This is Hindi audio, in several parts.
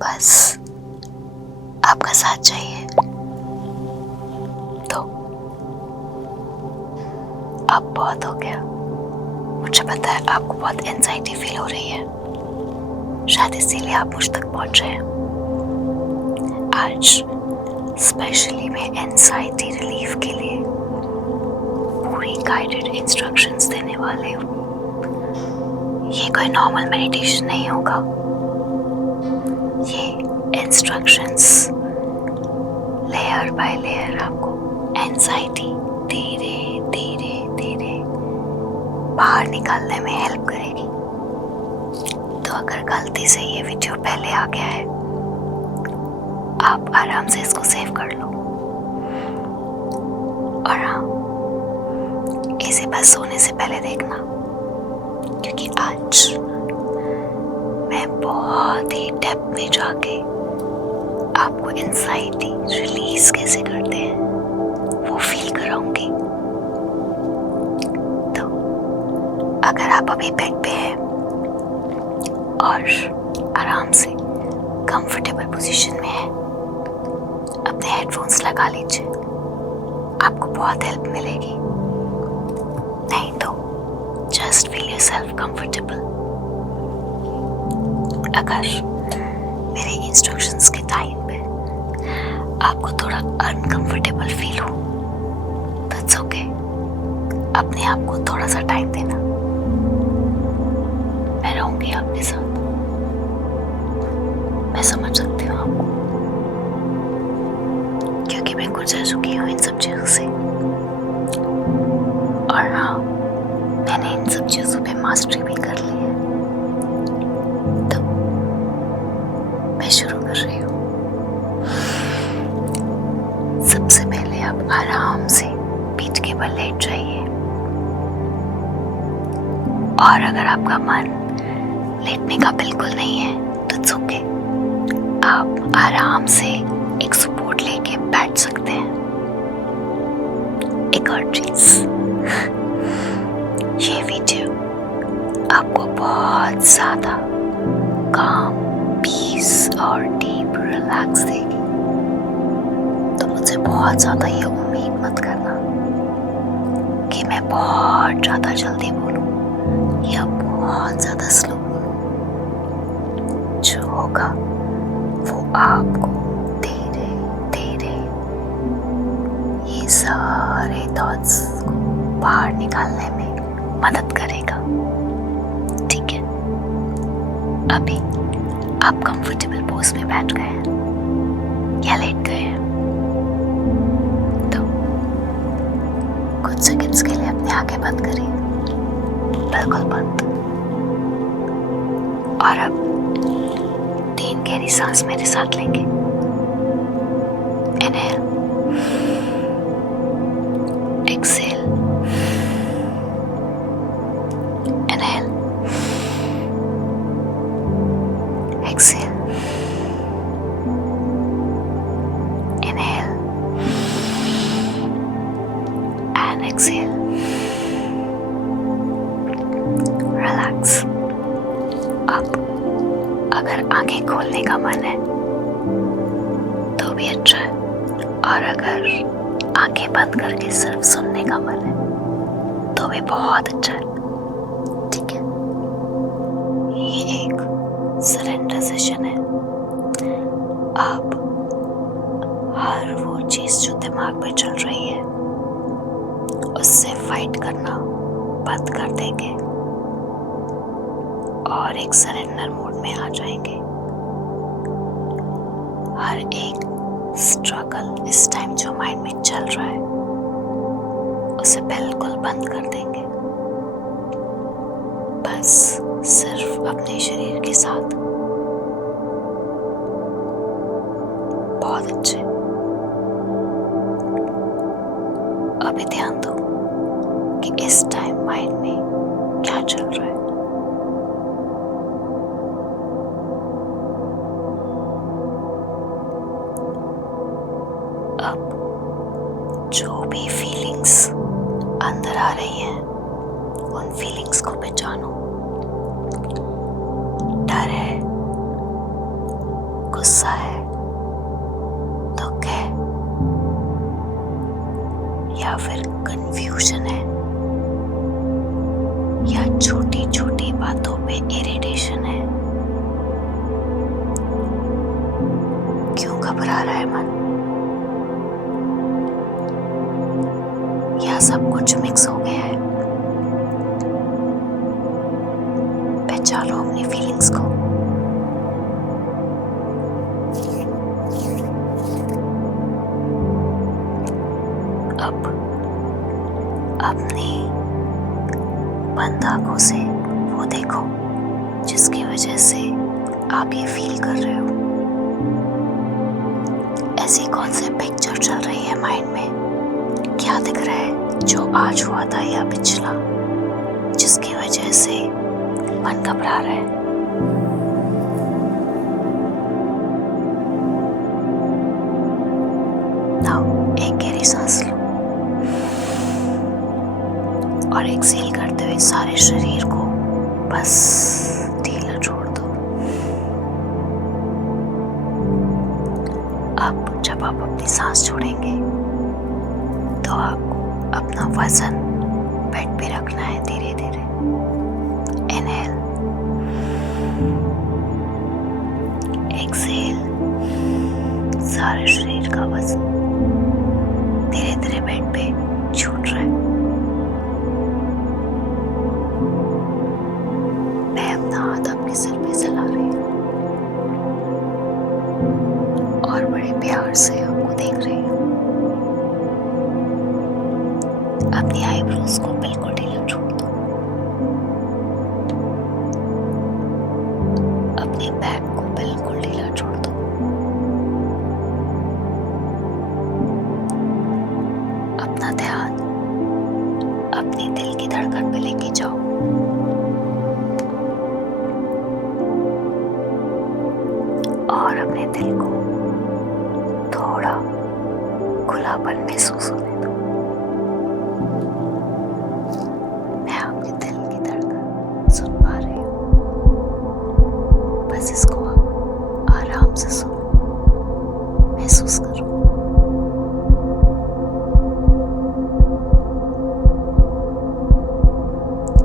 बस आपका साथ चाहिए। तो अब बहुत हो गया। मुझे पता है आपको बहुत एंजाइटी फील हो रही है, शायद इसीलिए आप मुझ तक पहुंच रहे हैं। आज स्पेशली मैं एंजाइटी रिलीफ के लिए पूरी गाइडेड इंस्ट्रक्शंस देने वाले हूँ। ये कोई नॉर्मल मेडिटेशन नहीं होगा। ये इंस्ट्रक्शंस लेयर बाय लेयर आपको एंजाइटी धीरे धीरे धीरे बाहर निकालने में हेल्प करेगी। तो अगर गलती से ये वीडियो पहले आ गया है, आप आराम से इसको सेव कर लो। और हाँ, इसे बस सोने से पहले देखना, क्योंकि आज मैं बहुत ही डेप्थ में जाके आपको एंजाइटी रिलीज कैसे करते हैं वो फील कराऊंगी। तो अगर आप अभी बेड पे हैं और आराम से कंफर्टेबल पोजीशन में हैं, अपने हेडफोन्स लगा लीजिए, आपको बहुत हेल्प मिलेगी। नहीं तो जस्ट फील योरसेल्फ कंफर्टेबल। अगर मेरे इंस्ट्रक्शंस के टाइम पे आपको थोड़ा अनकंफर्टेबल फील हो तो इट्स ओके, अपने आप को थोड़ा सा टाइम देना। मैं रहूंगी आपके साथ, मैं समझ सकती हूँ आपको, क्योंकि मैं गुजर चुकी हूँ इन सब चीज़ों से। और हाँ, मैंने इन सब चीज़ों पे मास्टरी भी कर ली है। तो मैं शुरू कर रही हूँ। सबसे पहले आप आराम से पीठ के बल लेट जाइए, और अगर आपका मन लेटने का बिल्कुल नहीं है तो इट्स ओके, आप आराम से एक सपोर्ट लेके बैठ सकते हैं। एक और चीज, ये वीडियो आपको बहुत ज्यादा काम, पीस और डीप रिलैक्स देगी। तो मुझसे बहुत ज्यादा ये उम्मीद मत करना कि मैं बहुत ज्यादा जल्दी बोलूं या बहुत ज्यादा स्लो बोलूं। जो होगा वो आपको धीरे धीरे ये सारे थॉट्स को बाहर निकालने में मदद करेगा। ठीक है, अभी आप कंफर्टेबल पोज में बैठ गए हैं या लेट गए हैं, तो कुछ सेकंड्स के लिए अपनी आंखें बंद करिए, बिल्कुल बंद। और अब 3 गहरी सांस मेरे साथ लेंगे। Inhale, exhale, inhale, exhale, inhale and exhale. Relax. अब अगर आंखें खोलने का मन है तो भी अच्छा है, और अगर आंखें बंद करके सिर्फ सुनने का मन है तो भी बहुत अच्छा है। ठीक है, ये एक सरेंडर सेशन है। आप हर वो चीज जो दिमाग में चल रही है उससे फाइट करना बंद कर देंगे और एक सरेंडर मोड में आ जाएंगे। हर एक स्ट्रगल इस टाइम जो माइंड में चल रहा है उसे बिल्कुल बंद कर देंगे। बस सिर्फ अपने शरीर के साथ। बहुत अच्छे। अभी ध्यान दो कि इस टाइम माइंड में क्या चल रहा है। अब जो भी फीलिंग्स अंदर आ रही हैं उन फीलिंग्स को पहचानो। डर है, छोटी छोटी बातों पे इरिटेशन है? क्यों घबरा रहा है मन? या सब कुछ मिक्स हो गया है? पहचानो अपनी फीलिंग्स को। अब अपनी बंद आंखों से वो देखो जिसकी वजह से आप ये फील कर रहे हो। ऐसी कौन सी पिक्चर चल रही है माइंड में? क्या दिख रहा है जो आज हुआ था या पिछला, जिसकी वजह से मन घबरा रहा है? नाउ एक गहरी सांस लो और एक्सहेल करते हुए सारे शरीर को बस ढीला छोड़ दो। अब जब आप अपनी सांस छोड़ेंगे तो आपको अपना वजन बेड पे रखना है धीरे धीरे। इनहेल, एक्सहेल, सारे शरीर का वजन धीरे धीरे बेड पे छूट रहा है। मैं अपना हाथ आपके सिर पे चला रही हूँ और बड़े प्यार से आपको देख रही हूँ। अपनी आईब्रोज को बिल्कुल ढीला छोड़ दो। अपनी बैक को बिल्कुल ढीला छोड़ दो। अपना ध्यान अपनी दिल की धड़कन पे लेके जाओ। और अपने दिल को थोड़ा खुलापन महसूस होने दो। मैं आपके दिल की धड़कन सुन पा रही हूँ। बस इसको आप आराम से सुनो, महसूस करो।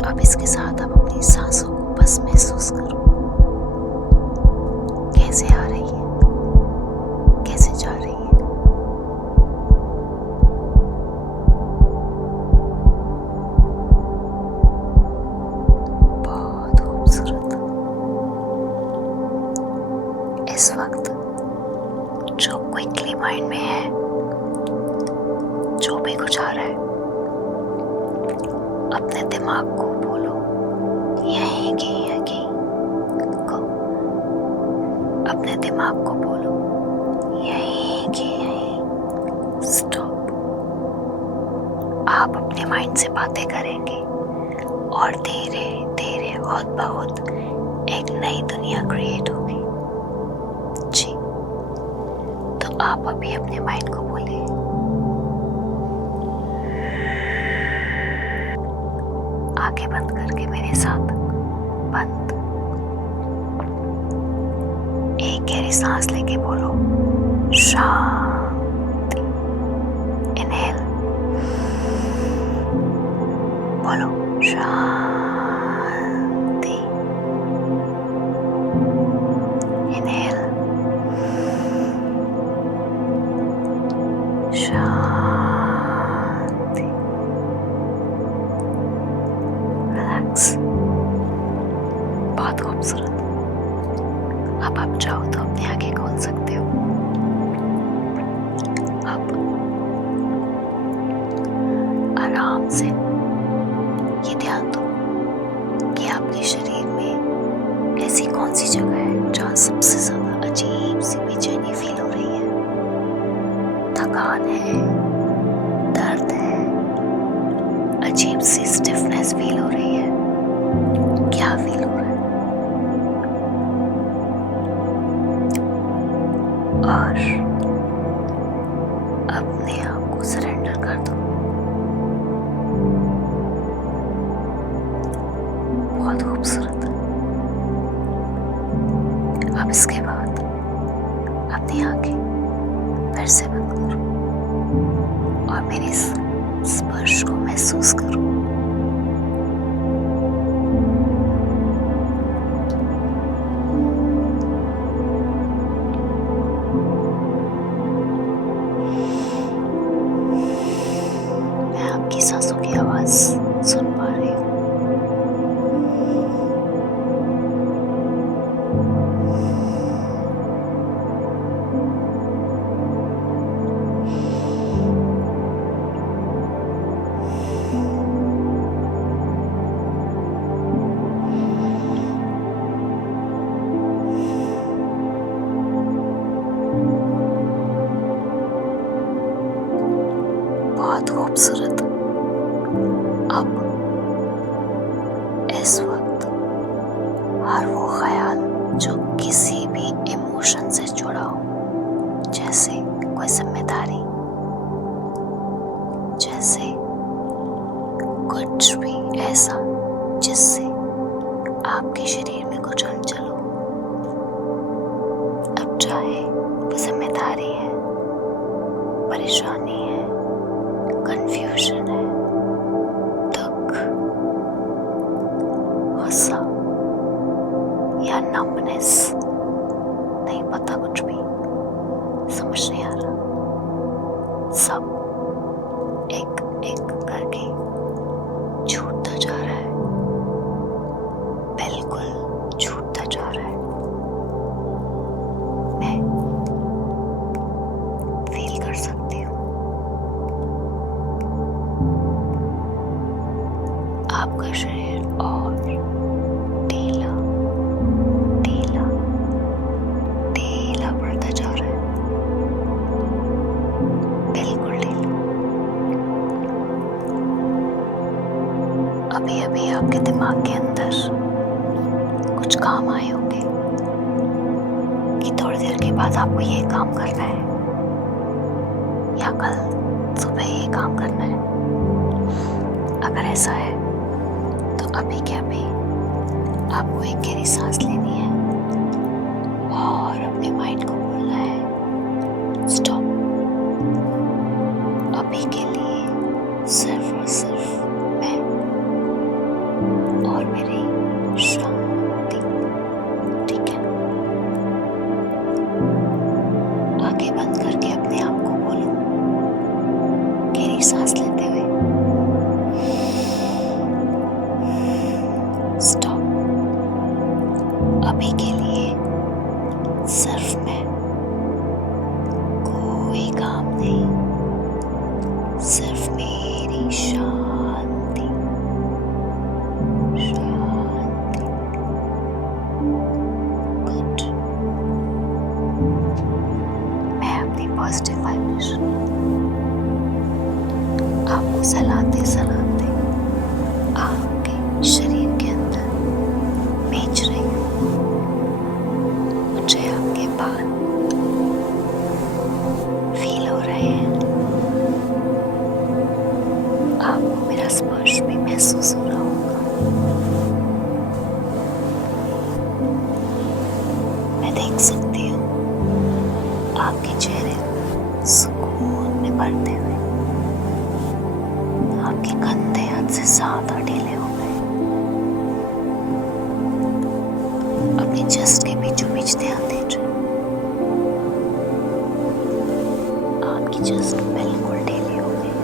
अब इसके साथ आप अपनी सांसों को बस महसूस करो, कैसे आ रही है, कैसे जा रही है। बहुत खूबसूरत। इस वक्त जो क्विकली माइंड में है, जो भी कुछ आ रहा है, अपने दिमाग को बोलो यहीं की यहीं को। अपने दिमाग को बोलो यहीं की यहीं स्टॉप। आप अपने माइंड से बातें करेंगे और धीरे धीरे बहुत बहुत एक नई दुनिया क्रिएट होगी। जी, तो आप अभी अपने माइंड को बोलिए आंखें बंद करके मेरे साथ। बंद। एक गहरी सांस लेके बोलो शांति। इनहेल, बोलो शांति। इनहेल, शांति। रिलैक्स। बहुत खूबसूरत। अब आप चाहो तो अपनी आंखें खोल सकते हो। अब आराम से ये ध्यान दो कि आपके शरीर में ऐसी कौन सी जगह है जहाँ सबसे ज्यादा अजीब सी बेचैनी फील हो रही है। थकान है, दर्द है, अजीब सी स्टिफनेस फील हो रही है। क्या फील हो रहा है? और अपने आप को सरेंडर कर दो। बहुत खूबसूरत। अब इसके बाद अपनी आंखें फिर से बंद करो और मेरे स्पर्श को महसूस करो। और वो ख्याल जो किसी भी इमोशन से जुड़ा हो, जैसे कोई जिम्मेदारी, जैसे कुछ भी ऐसा जिससे आपके शरीर में कुछ हलचल हो। अब चाहे वो जिम्मेदारी है, परेशानी है, कंफ्यूजन है, दुख, गुस्सा या नंबनेस, नहीं पता, कुछ भी समझ नहीं आ रहा, सब एक एक करके छूटता जा रहा है, बिल्कुल छूटता जा रहा है। मैं फील कर सकती हूँ आपका शरीर और ढीला ढीला ढीला पड़ता जा रहा है, बिल्कुल ढीला। अभी अभी आपके दिमाग के अंदर कुछ काम आए होंगे कि थोड़ी देर के बाद आपको ये काम करना है या कल सुबह ये काम करना है। अगर ऐसा है तो अभी के अभी आपको एक गहरी सांस लेनी है और अपने माइंड को बोलना है स्टॉप। अभी के लिए सिर्फ और सिर्फ मैं और मेरी शांति, ठीक है? आंखें बंद करके अपने आप को बोलो, गहरी सांस लेते हुए, स्टॉप। अभी के लिए सिर्फ मैं, कोई काम नहीं, सिर्फ मेरी शांति, शांति। गुड। मैं अपनी पॉजिटिव वाइब्रेशन आपको सलाते सलाते आपके शरीर के अंदर भेज रही हूँ। मुझे आपके बाल फील हो रहे हैं, आपको मेरा स्पर्श भी महसूस हो रहा होगा। मैं देख सकती हूँ आपके चेहरे सुकून में भरते हुए। आपके कंधे हद से ज्यादा ढीले हो गए। अपनी चेस्ट के बीचों बीच ध्यान दीजिए। आपकी चेस्ट बिल्कुल ढीली हो गई,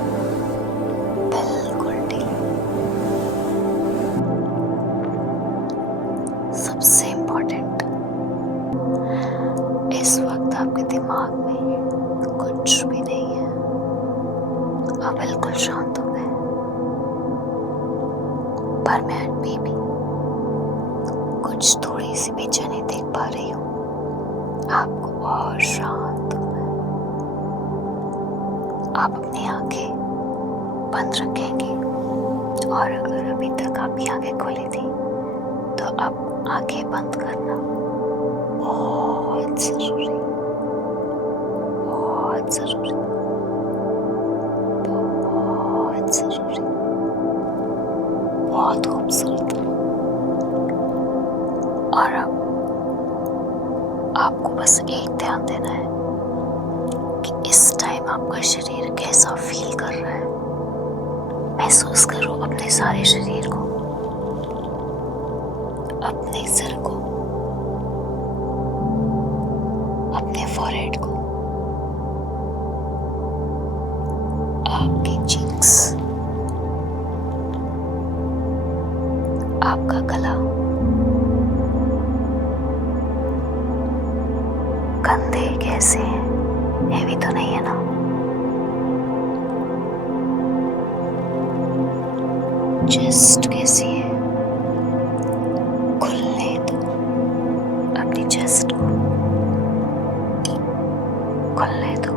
बिल्कुल ढीली। सबसे इम्पोर्टेंट, इस वक्त आपके दिमाग में कुछ भी नहीं है, आप बिल्कुल शांत हो गए। पर मैं अभी भी कुछ थोड़ी सी बेचैनी देख पा रही हूँ। आपको और शांत होना है। आप अपनी आंखें बंद रखेंगे और अगर अभी तक आपकी आंखें खुली थी तो अब आंखें बंद करना बहुत जरूरी, बहुत जरूरी, बहुत जरूरी, बहुत खूबसूरत। और अब आपको बस एक ध्यान देना है कि इस टाइम आपका शरीर कैसा फील कर रहा है। महसूस करो अपने सारे शरीर को, अपने सिर को, अपने फॉरहेड को, आपकी चीक्स, आपका गला, कंधे कैसे हैं? हेवी तो नहीं है ना? चेस्ट कैसी है? खुलने दो अपनी चेस्ट को, खुलने दो।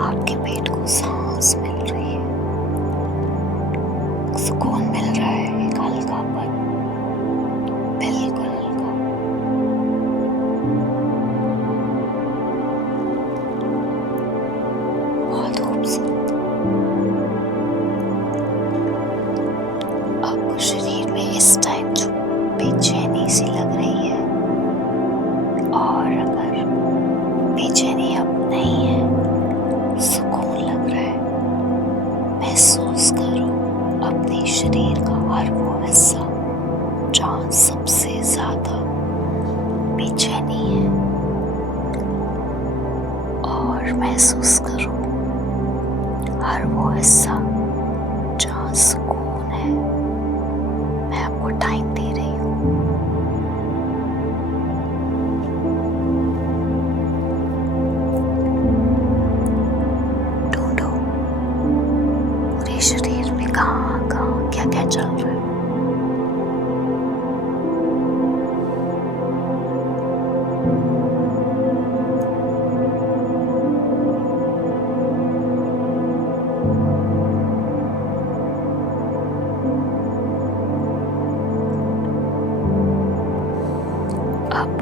आपके पेट को सांस मिल रही है, सुकून मिल रहा है, बेचैनी सी लग रही है, और अगर बेचैनी अब नहीं है, सुकून लग रहा है, महसूस करो अपने शरीर का हर वो हिस्सा जहाँ सबसे ज्यादा बेचैनी है, और महसूस करो हर वो हिस्सा जहाँ सुकून है। मैं आपको टाइम दे रही हूँ। ढूंढो पूरे शरीर में कहाँ कहाँ क्या क्या चल रहा है। अब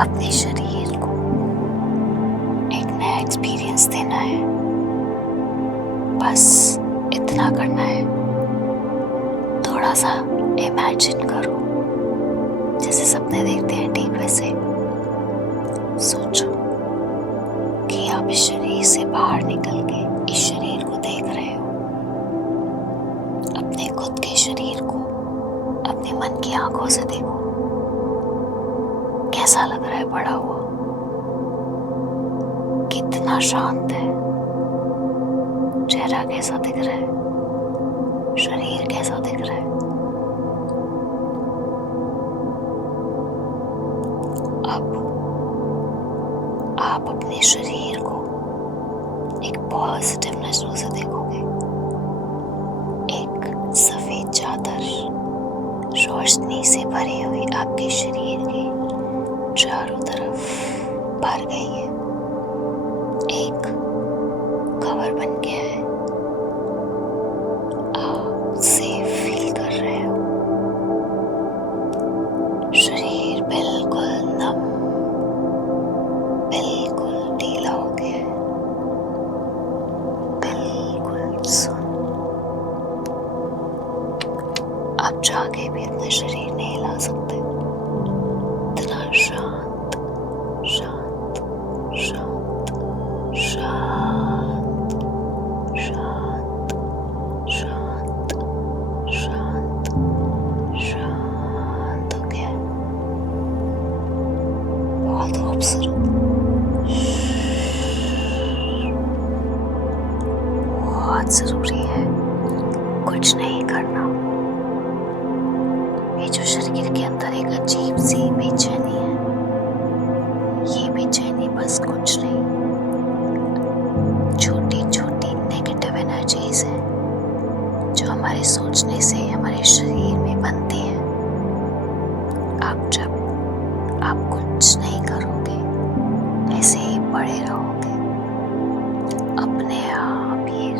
अपने शरीर को एक नया एक्सपीरियंस देना है। बस इतना करना है, थोड़ा सा इमेजिन करो, जैसे सपने देखते हैं ठीक वैसे सोचो कि आप इस शरीर से बाहर निकल के इस शरीर को देख रहे हो, अपने खुद के शरीर को अपने मन की आंखों से देखो। कैसा लग रहा है बड़ा हुआ, कितना शांत है, चेहरा कैसा दिख रहा है, शरीर कैसा दिख रहा है। अब आप अपने शरीर को एक पॉजिटिव नजरों से देखोगे। एक सफेद चादर रोशनी से भरी हुई आपके शरीर के चारों तरफ भर गई है, एक कवर बन गया है। आप सेफ फील कर रहे हो, शरीर बिल्कुल नम, बिल्कुल ढीला हो गया है, बिल्कुल सुन। आप जाके भी अपना शरीर नहीं हिला सकते, इतना शांत शांत शांत शांत शांत शांत शांत शांत हो गया। बहुत खूबसूरत, बहुत जरूरी है कुछ नहीं करना। ये जो शरीर के अंदर एक अजीब सी बेचैनी है, ये बेचैनी बस कुछ नहीं, छोटी छोटी नेगेटिव एनर्जीज हैं जो हमारे सोचने से हमारे शरीर में बनती हैं। आप जब आप कुछ नहीं करोगे, ऐसे ही पड़े रहोगे, अपने आप ये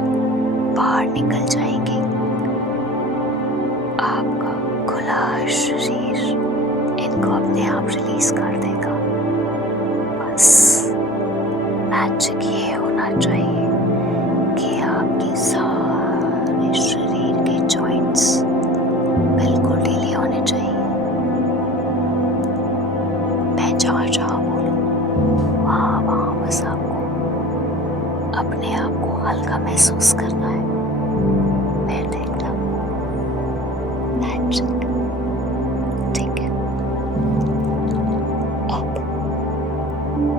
बाहर निकल जाएंगे। आपका खुला शरीर इनको अपने आप रिलीज कर देगा। बस मैजिक ये होना चाहिए कि आपके सारे शरीर के जॉइंट्स बिल्कुल ढीले होने चाहिए। मैं जहाँ जहाँ बोलूँ वहाँ वहाँ बस आपको अपने आप को हल्का महसूस करना है। मैं देखना मैजिक, ठीक है। अब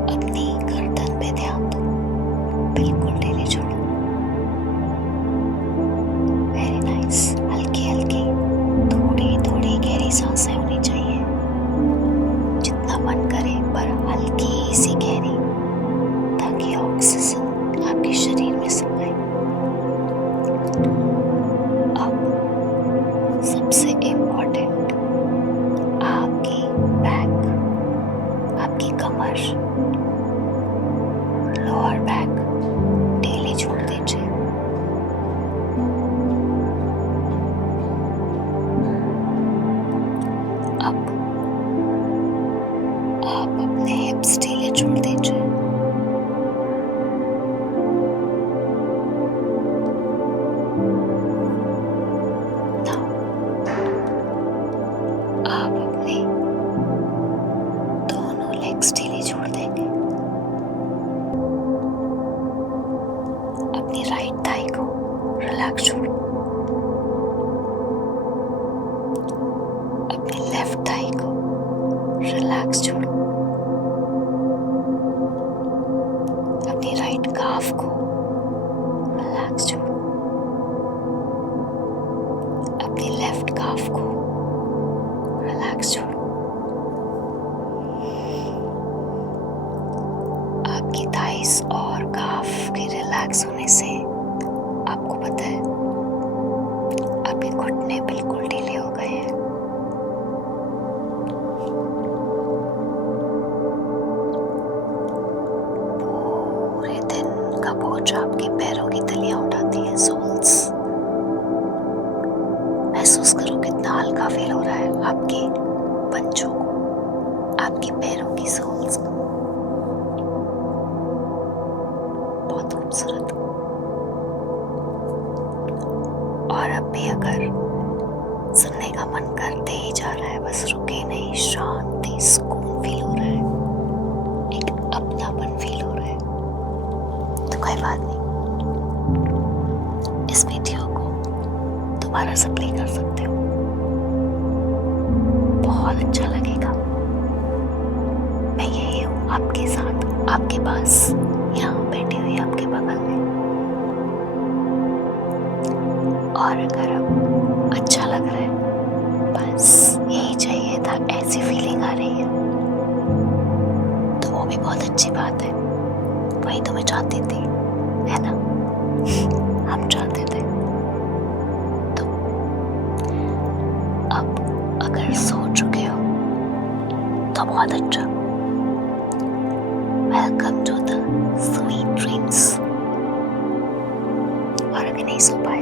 अपनी गर्दन पे ध्यान दो, बिल्कुल ढीली छोड़ो। वेरी नाइस, हल्की हल्की थोड़ी थोड़ी गहरी सांसें होनी चाहिए, जितना मन करे पर हल्की सी गहरी, ताकि ऑक्सीजन आपके शरीर में समाए। अब सबसे इम्पोर्टेंट, आपकी बैक, आपकी कमर, लोअर बैक ढीली छोड़ दीजिए। अब आप अपने हिप्स ढीले छोड़ दीजिए। Now छोड़ो, अपनी लेफ्ट थाई को रिलैक्स छोड़ो, अपनी राइट काफ को रिलैक्स छोड़ो, अपनी लेफ्ट काफ को रिलैक्स छोड़ो। आपकी थाइस और काफ के रिलैक्स होने से आपको पता है आपके घुटने बिल्कुल ढीले हो गए हैं। पूरे दिन का बोझ आपके पैरों की तलियां उठाती है, सोल्स। महसूस करो कितना हल्का फील हो रहा है आपके पंजों को, आपके पैरों की सोल्स को। बहुत खूबसूरत। और अब भी अगर सुनने का मन करते ही जा रहा है, बस रुके नहीं, शांति सुकून फील हो रहा है, एक अपनापन फील हो रहा है, तो कोई बात नहीं, इस वीडियो को दोबारा से प्ले कर सकते हो, बहुत अच्छा लगेगा। मैं यही हूँ आपके साथ, आपके पास, यहाँ बैठी हुई आपके बगल में। और अगर अब अच्छा लग रहा है, बस यही चाहिए था, ऐसी फीलिंग आ रही है, तो वो भी बहुत अच्छी बात है। वही तो मैं चाहती थी, है ना? हम चाहते थे। तो अब अगर सो चुके हो तो बहुत अच्छा। Welcome to the sweet dreams. और अगर नहीं सो पाए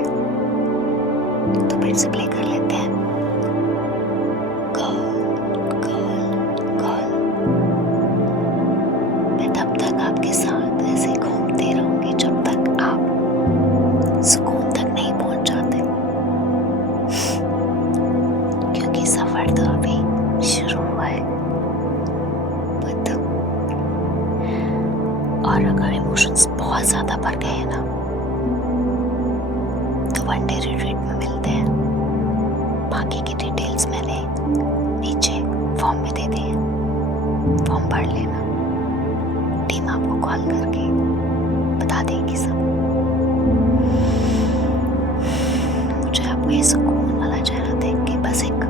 तो फिर से प्ले कर लेते हैं। कॉल मैं तब तक आपके साथ ऐसे घूमती रहूंगी जब तक आप सुकून तक नहीं पहुंच जाते, क्योंकि सफर तो अभी शुरू हुआ है। और अगर इमोशंस बहुत ज्यादा बढ़ गए हैं ना, तो वन डे रिट्रीट में मिलते हैं। बाकी की डिटेल्स मैंने नीचे फॉर्म में दे दी है, फॉर्म भर लेना। टीम आपको कॉल करके बता देगी सब। मुझे आपको ये सुकून वाला चेहरा देख के बस एक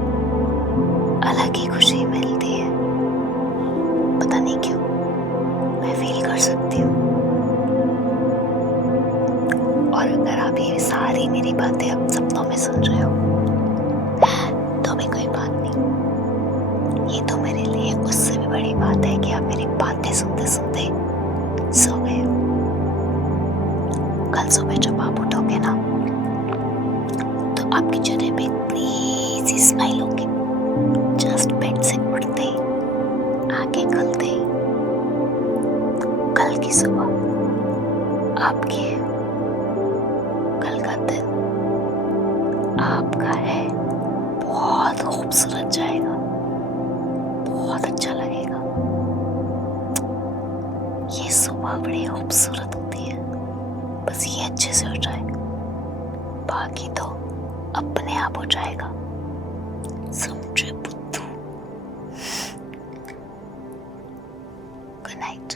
अलग ही खुशी मिलती है, पता नहीं क्यों, मैं फील कर सकती हूँ। और अगर आप ये सारी मेरी बातें अब सपनों में सुन रहे हो तो भी कोई बात नहीं, ये तो मेरे लिए उससे भी बड़ी बात है कि आप मेरी बातें सुनते सुनते सो गए हो। कल सुबह जब आप उठोगे ना, तो आपके चेहरे पे इतनी सी स्माइल होगी, जस्ट बेड से उठते ही, आंखें खुलते ही। कल की सुबह आपकी, कल का दिन आपका है, बहुत खूबसूरत जाएगा, बहुत अच्छा लगेगा। ये सुबह बड़ी खूबसूरत होती है, बस ये अच्छे से हो जाए, बाकी तो अपने आप हो जाएगा। समझे बुद्धू? Good night.